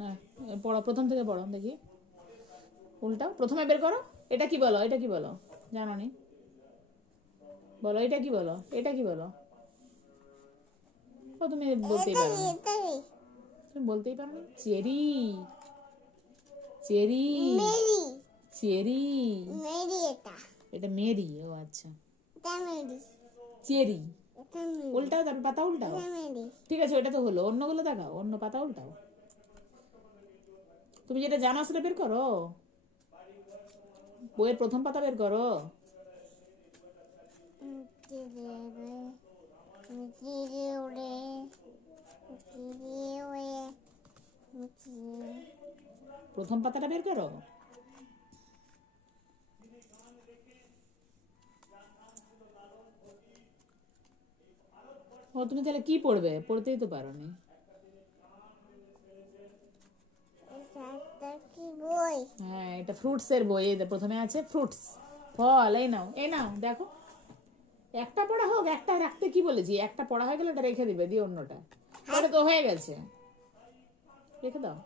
না পড়ো, প্রথম থেকে পড়ো দেখি। উল্টাও, প্রথমে বের করো। এটা কি বলো, এটা কি বলো? জানো নি? বলো এটা কি বলো, এটা কি বলো? ও তুমি বলতেই পারো না, তুমি বলতেই পারো না। Cherry, cherry, cherry. এটা মেরি। ও আচ্ছা, চেরি। উল্টাও, তারপর পাতা উল্টাও। ঠিক আছে, ওটা তো হলো। অন্যগুলো দেখাও, অন্য পাতা উল্টাও। তুমি যেটা জানো সেটা বের করো। বইয়ের প্রথম পাতা বের করো। প্রথম পাতাটা বের করো। ও তুমি তাহলে কি পড়বে? পড়তেই তো পারো নি। হ্যাঁ, এটা ফ্রুটস এর বই। এই প্রথমে আছে ফ্রুটস, ফল। এই নাও, এই নাও, দেখো। একটা পড়া হোক, একটা রাখতে কি বলেছি? একটা পড়া হয়ে গেলে ওটা রেখে দিবে, দিয়ে অন্যটা। ওটা তো হয়ে গেছে, রেখে দাও।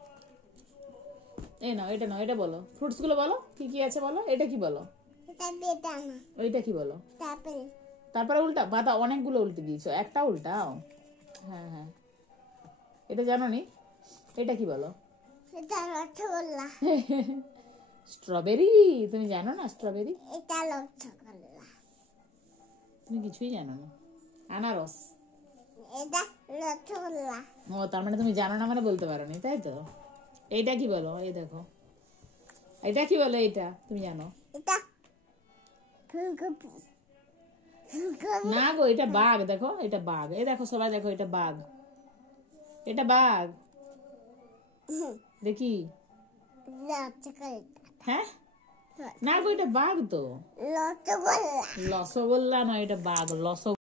এই নাও, এটা নাও, এটা বলো। ফ্রুটস গুলো বলো, কি কি আছে বলো। এটা কি বলো? ওইটা কি বলো? তারপরে উল্টা পাতা, অনেকগুলো উল্টে দিয়েছো, একটা উল্টাও। হ্যাঁ হ্যাঁ, এটা জানো নি? এটা কি বলো? স্ট্রবেরি। তুমি জানো না স্ট্রবেরি? তুমি কিছুই জানো না। আনারস। ও, তার মানে তুমি জানো না মানে বলতে পারো নি, তাই তো? এইটা কি বলো? এই দেখো, এটা কি বলো? এইটা তুমি জানো না গো? এটা বাঘ। দেখো, এটা বাঘ। এই দেখো সবাই, দেখো এটা বাঘ, এটা বাঘ। দেখি। হ্যাঁ, না গো, এটা বাঘ তো। রসগোল্লা নয়, এটা বাঘ।